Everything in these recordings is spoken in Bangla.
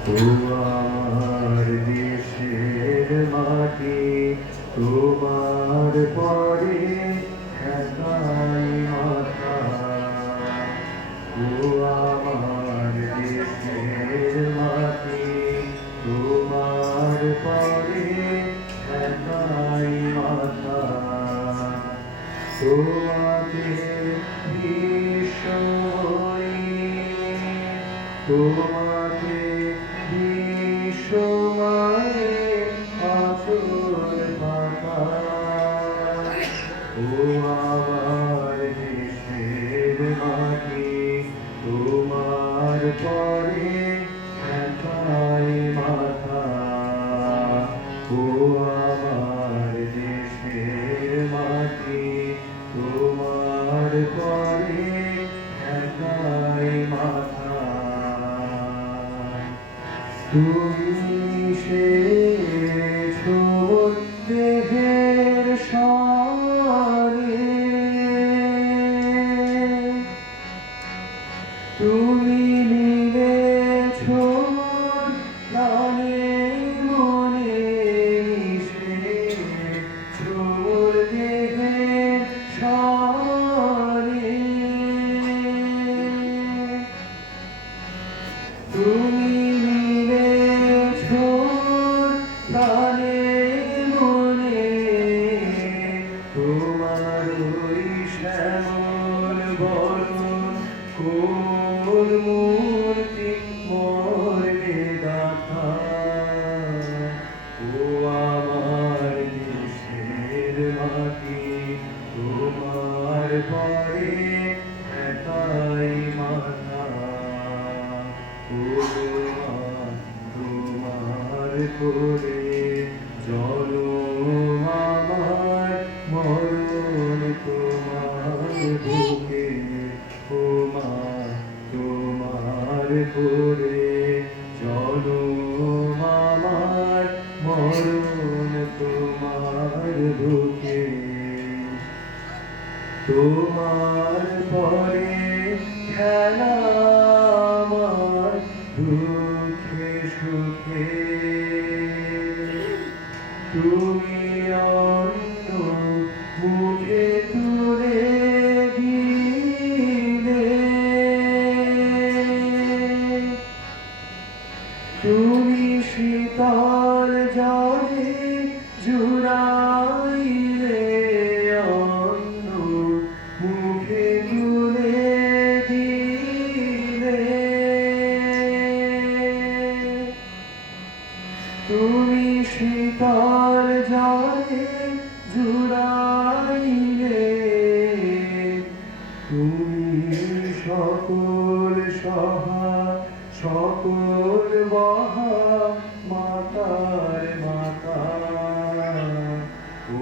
ও আমার দেশের মাটি, তোমার পরে ঠেকাই মাথা। ও আমার দেশের মাটি, তোমার পরে ঠেকাই মাথা। তোমাকে ভীষণ, তোমাকে বিশ্বমায় আচর পাতা। ও আমার দেশের মাটি, তোমার পরে ঠেকাই মাথা। ও আমার দেশের মাটি, তোমার পরে ঠেকাই মাথা। তুমি এসেছো দেহের সনে, তুমি মিলেছো প্রাণে মনে, মিশেছো দেহের সনে। তুমি মিলেছো প্রাণে মনে, তোমার ওই শ্যামল বরণ কোন মূর্তি মর্মে গাথা। ও আমার দেশের মাটি, তোমার পরে ঠেকাই মাথা। ও তোমার করে জনম আমার, মরণ তোমার বুকে। ও মা তোমার করে জনম আমার, মরণ তোমার বুকে। তোমার পরে খেলা আমার দুঃখে সুখে, তুমি অন্য মুখে তুলে দিলে। তুমি শীতল জলে জুড়াইলে, অন্য মুখে তুলে দিলে। তুমি শীতল জলে জুড়াইলে, তুমি সকল সহা সকল বহা মাতার মাতা। ও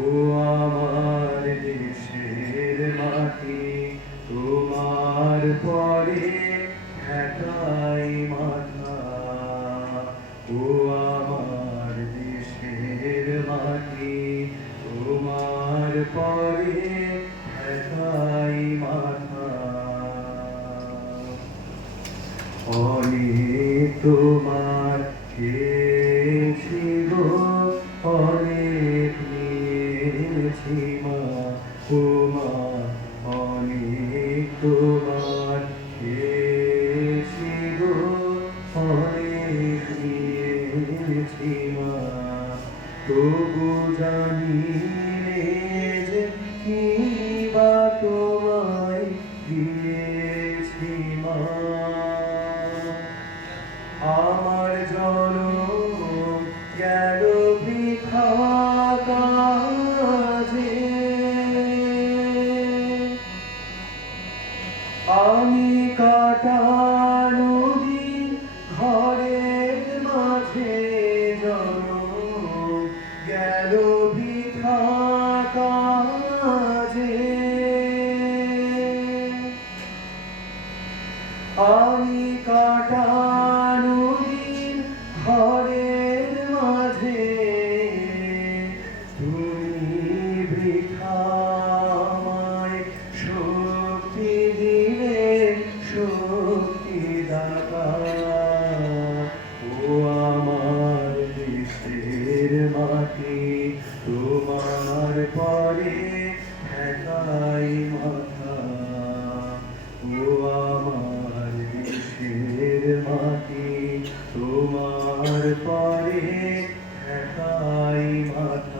আমার দেশের মাটি, তোমার পরে ঠেকাই মাথা। ও আমার দেশের মাটি, তোমার পরে ঠেকাই মাথা। অনেক তোমার খেয়েছি গো, অনেক নিয়েছি মা। ও মা অনেক তোমার খেয়েছি গো, অনেক নিয়েছি মা। তবু জানি নে যে কি বা তোমায় দিয়েছি মা। আমার জনম গেল বৃথা কাজে, আমি কাটানো দিন ঘরের মাঝে, জনম গেল বৃথা কাজে। আমি কাটানো দিন ঘরের মাঝে, তুমি বৃথা আমায় শক্তি দিলে, শক্তি দাতা। ও নাই মাথা